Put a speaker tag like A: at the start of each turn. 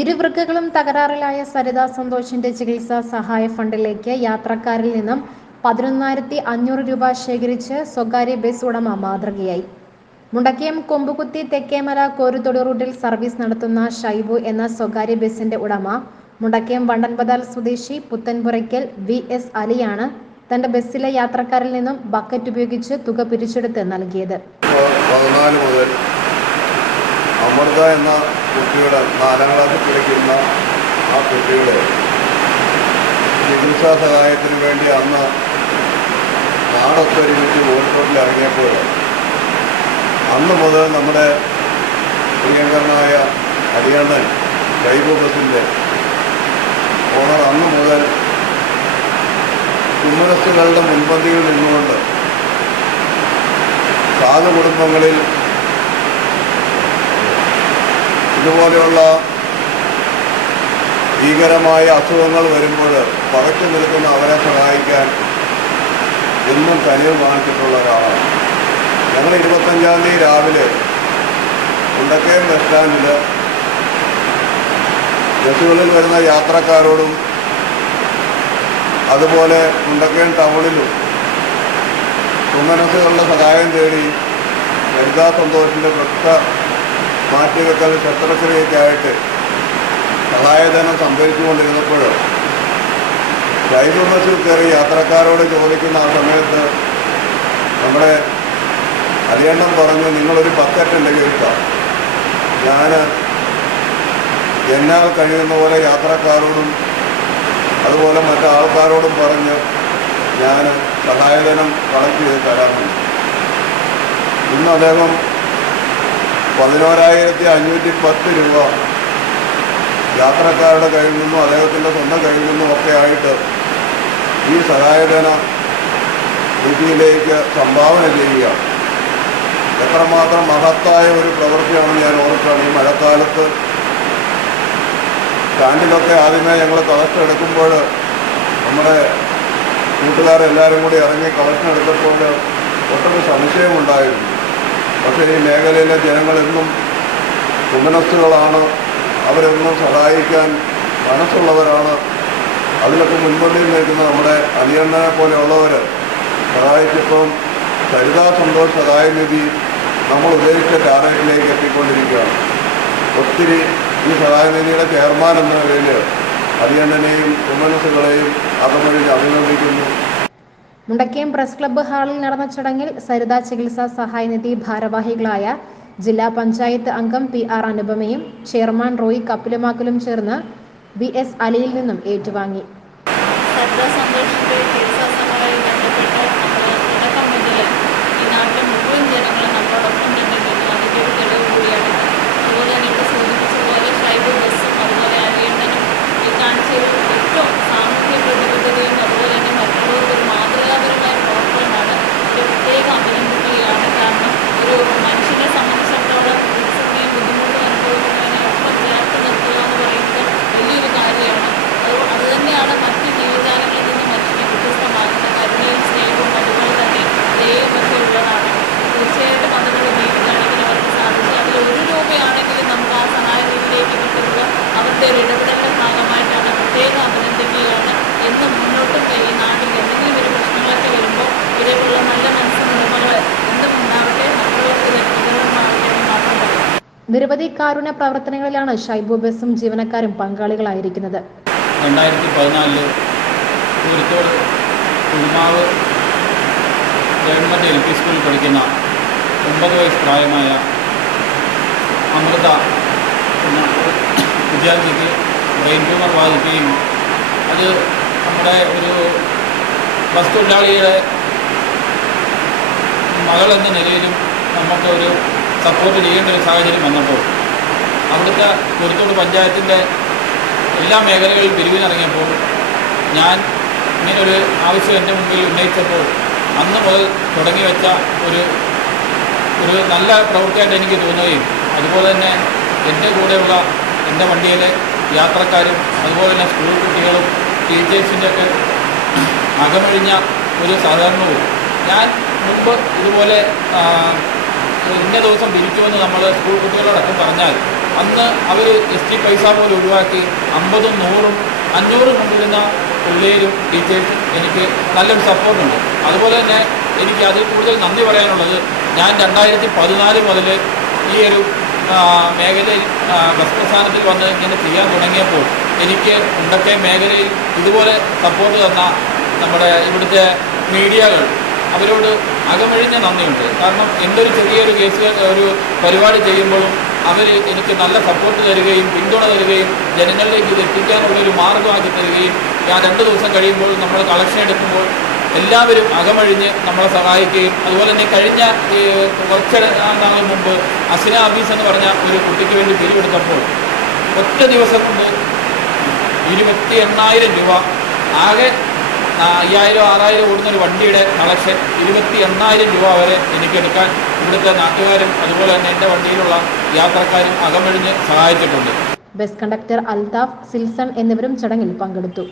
A: ഇരുവൃക്കകളും തകരാറിലായ സരിത സന്തോഷിന്റെ ചികിത്സാ സഹായ ഫണ്ടിലേക്ക് യാത്രക്കാരിൽ നിന്നും പതിനൊന്നായിരത്തി അഞ്ഞൂറ് രൂപ ശേഖരിച്ച് സ്വകാര്യ ബസ് ഉടമ മാതൃകയായി. മുണ്ടക്കയം കൊമ്പുകുത്തി തെക്കേമല കോരുതൊടി റൂട്ടിൽ സർവീസ് നടത്തുന്ന ഷൈബു എന്ന സ്വകാര്യ ബസിന്റെ ഉടമ മുണ്ടക്കയം വണ്ടൻപതാൽ സ്വദേശി പുത്തൻപുറയ്ക്കൽ വി എസ് അലിയാണ് തന്റെ ബസ്സിലെ യാത്രക്കാരിൽ നിന്നും ബക്കറ്റ് ഉപയോഗിച്ച് തുക പിരിച്ചെടുത്ത് നൽകിയത്.
B: പതിനാല് മുതൽ എന്ന കുട്ടിയുടെ നാലാം ക്ലാസ്സിൽ പഠിക്കുന്ന ആ കുട്ടിയുടെ ചികിത്സാ സഹായത്തിന് വേണ്ടി അന്ന് നാടൊക്കെ ഒരുമിച്ച് കോഴിക്കോട്ടിൽ ഇറങ്ങിയപ്പോൾ അന്ന് മുതൽ നമ്മുടെ പ്രിയങ്കരനായ ഹരിയണ്ണൻ ലൈവ് ബസിന്റെ ഓണർ അന്ന് മുതൽ കുമ്മനസ്സുകളുടെ മുൻപന്തിയിൽ നിന്നുകൊണ്ട് സാധു കുടുംബങ്ങളിൽ ഇതുപോലെയുള്ള ഭീകരമായ അസുഖങ്ങൾ വരുമ്പോൾ പകച്ചു നിൽക്കുന്ന അവരെ സഹായിക്കാൻ എന്നും കനിവ് കാണിച്ചിട്ടുള്ള ഒരാളാണ്. ഞങ്ങൾ ഇരുപത്തഞ്ചാം തീയതി രാവിലെ ഉണ്ടക്കയം ബസ് സ്റ്റാൻഡിൽ ബസ്സുകളിൽ വരുന്ന യാത്രക്കാരോടും അതുപോലെ കുണ്ടക്കയം ടൗണിലും കുമ്മനസുകളുടെ സഹായം തേടി വനിതാ സന്തോഷിന്റെ വൃക്ക മാറ്റിവെക്കൽ ശസ്ത്രക്രിയയ്ക്കായിട്ട് സഹായധനം സംഭരിച്ചുകൊണ്ടിരുന്നപ്പോൾ ഡ്രൈവർ ബസ്സിൽ കയറി യാത്രക്കാരോട് ചോദിക്കുന്ന ആ സമയത്ത് നമ്മുടെ അരിയണ്ണം പറഞ്ഞു നിങ്ങളൊരു പത്തെട്ട് ഉണ്ടെങ്കിൽ എടുക്കാം ഞാൻ എന്നാൽ കഴിയുന്ന പോലെ യാത്രക്കാരോടും അതുപോലെ മറ്റു ആൾക്കാരോടും പറഞ്ഞ് ഞാൻ സഹായധനം കളക്ട് ചെയ്ത് തരാറുണ്ട്. ഇന്ന് അദ്ദേഹം പതിനോരായിരത്തി അഞ്ഞൂറ്റി പത്ത് രൂപ. യാത്രക്കാരുടെ കയ്യിൽ നിന്നും അദ്ദേഹത്തിന്റെ സ്വന്തം കയ്യിൽ നിന്നും ഒക്കെ ആയിട്ട് ഈ സഹായധന നിധിയിലേക്ക് സംഭാവന ചെയ്യുക. എത്രമാത്രം മഹത്തായ ഒരു പ്രവൃത്തിയാണെന്ന് ഞാൻ ഓർക്കുകയാണ്. ഈ മഴക്കാലത്ത് സ്റ്റാൻഡിലൊക്കെ ആദ്യമേ ഞങ്ങൾ കളക്ഷൻ എടുക്കുമ്പോൾ നമ്മുടെ കൂട്ടുകാരെല്ലാവരും കൂടി ഇറങ്ങി കളക്ഷൻ എടുത്തപ്പോൾ ഒട്ടൊരു സംശയമുണ്ടായിരുന്നു. പക്ഷേ ഈ മേഖലയിലെ ജനങ്ങളെന്നും ഉമനസ്സുകളാണ് അവരെന്നും സഹായിക്കാൻ മനസ്സുള്ളവരാണ്. അതിലൊക്കെ മുൻപന്തിയിൽ നിൽക്കുന്ന നമ്മുടെ അനിയണ്ണനെ പോലെയുള്ളവർ സഹായിച്ചിപ്പം സരിതാ സന്തോഷ് സഹായനിധി നമ്മൾ ഉദ്ദേശിച്ച ടാർഗറ്റിലേക്ക് എത്തിക്കൊണ്ടിരിക്കുകയാണ്. ഒത്തിരി ഈ സഹായനിധിയുടെ ചെയർമാൻ എന്ന നിലയിൽ അരിയണ്ണനെയും സുമനസ്സുകളെയും അതുവഴി അഭിനന്ദിക്കുന്നു.
A: മുണ്ടക്കയം പ്രസ് ക്ലബ്ബ് ഹാളിൽ നടന്ന ചടങ്ങിൽ സരിത ചികിത്സാ സഹായനിധി ഭാരവാഹികളായ ജില്ലാ പഞ്ചായത്ത് അംഗം പി ആർ അനുപമയും ചെയർമാൻ റോയി കപ്പിലുമാക്കലും ചേർന്ന് വി എസ് അലിയിൽ നിന്നും ഏറ്റുവാങ്ങി. നിരവധി കാരുണ്യ പ്രവർത്തനങ്ങളിലാണ് ഷൈബു ബസും ജീവനക്കാരും പങ്കാളികളായിരിക്കുന്നത്.
C: രണ്ടായിരത്തി പതിനാലിൽ Kuruthodu Kurumavu government L P സ്കൂളിൽ പഠിക്കുന്ന ഒമ്പത് വയസ്സ് പ്രായമായ അമൃത വിദ്യാർത്ഥിക്ക് ബ്രെയിൻ ട്യൂമർ ബാധിക്കുകയും അത് നമ്മുടെ ഒരു ബസ് തൊഴിലാളിയുടെ മകളെന്ന നിലയിലും നമുക്ക് ഒരു സപ്പോർട്ട് ചെയ്യേണ്ട ഒരു സാഹചര്യം വന്നപ്പോൾ അവിടുത്തെ കുരുത്തോട് പഞ്ചായത്തിന്റെ എല്ലാ മേഖലകളിലും പിരിവിനിറങ്ങിയപ്പോൾ ഞാൻ ഇങ്ങനൊരു ആവശ്യം എന്റെ മുമ്പിൽ ഉന്നയിച്ചപ്പോൾ അന്ന് മുതൽ തുടങ്ങി വെച്ച ഒരു ഒരു നല്ല പ്രവൃത്തിയായിട്ട് എനിക്ക് തോന്നുകയും അതുപോലെ തന്നെ എന്റെ കൂടെയുള്ള എന്റെ വണ്ടിയിലെ യാത്രക്കാരും അതുപോലെ തന്നെ സ്കൂൾ കുട്ടികളും ടീച്ചേഴ്സിന്റെ ഒക്കെ അകമഴിഞ്ഞ ഒരു സഹകരണവും. ഞാൻ മുമ്പ് ഇതുപോലെ ഇന്ന ദിവസം പിരിക്കുമെന്ന് നമ്മൾ സ്കൂൾ കുട്ടികളോടൊപ്പം പറഞ്ഞാൽ അന്ന് അവർ എസ് ടി പൈസ പോലെ ഒഴിവാക്കി അമ്പതും നൂറും അഞ്ഞൂറും കൊണ്ടിരുന്ന പിള്ളേരും ടീച്ചേഴ്സും എനിക്ക് നല്ലൊരു സപ്പോർട്ടുണ്ട് അതുപോലെ തന്നെ എനിക്ക് അതിൽ കൂടുതൽ നന്ദി പറയാനുള്ളത് ഞാൻ രണ്ടായിരത്തി പതിനാല് മുതൽ ഈ ഒരു മേഖലയിൽ ബസ് പ്രസ്ഥാനത്തിൽ വന്ന് ഇങ്ങനെ ചെയ്യാൻ തുടങ്ങിയപ്പോൾ എനിക്ക് ഉണ്ടക്കെ മേഖലയിൽ ഇതുപോലെ സപ്പോർട്ട് തന്ന നമ്മുടെ ഇവിടുത്തെ മീഡിയകൾ അവരോട് അകമഴിഞ്ഞ നന്ദിയുണ്ട്. കാരണം എന്റെ ഒരു ചെറിയൊരു കേസ് ഒരു പരിപാടി ചെയ്യുമ്പോഴും അവർ എനിക്ക് നല്ല സപ്പോർട്ട് തരികയും പിന്തുണ തരികയും ജനങ്ങളിലേക്ക് ഇത് എത്തിക്കാനുള്ള ഒരു മാർഗമാക്കി തരികയും ഞാൻ രണ്ട് ദിവസം കഴിയുമ്പോൾ നമ്മൾ കളക്ഷൻ എടുക്കുമ്പോൾ എല്ലാവരും അകമഴിഞ്ഞ് നമ്മളെ സഹായിക്കുകയും അതുപോലെ തന്നെ കഴിഞ്ഞ കുറച്ച് നാൾ മുമ്പ് അസിന ഹബീസ് എന്ന് പറഞ്ഞ ഒരു കുട്ടിക്ക് വേണ്ടി പിരിവെടുത്തപ്പോൾ ഒറ്റ ദിവസം കൊണ്ട് ഇരുപത്തി എണ്ണായിരം രൂപ ആകെ അയ്യായിരം ആറായിരം ഓടുന്ന ഒരു വണ്ടിയുടെ കളക്ഷൻ ഇരുപത്തി എണ്ണായിരം രൂപ വരെ എനിക്ക് എടുക്കാൻ ഇവിടുത്തെ നാട്ടുകാരും അതുപോലെ തന്നെ എന്റെ വണ്ടിയിലുള്ള യാത്രക്കാരും അകമഴിഞ്ഞ് സഹായിച്ചിട്ടുണ്ട്.
A: ബസ് കണ്ടക്ടർ അൽതാഫ് സിൽസൺ എന്നിവരും ചടങ്ങിൽ പങ്കെടുത്തു.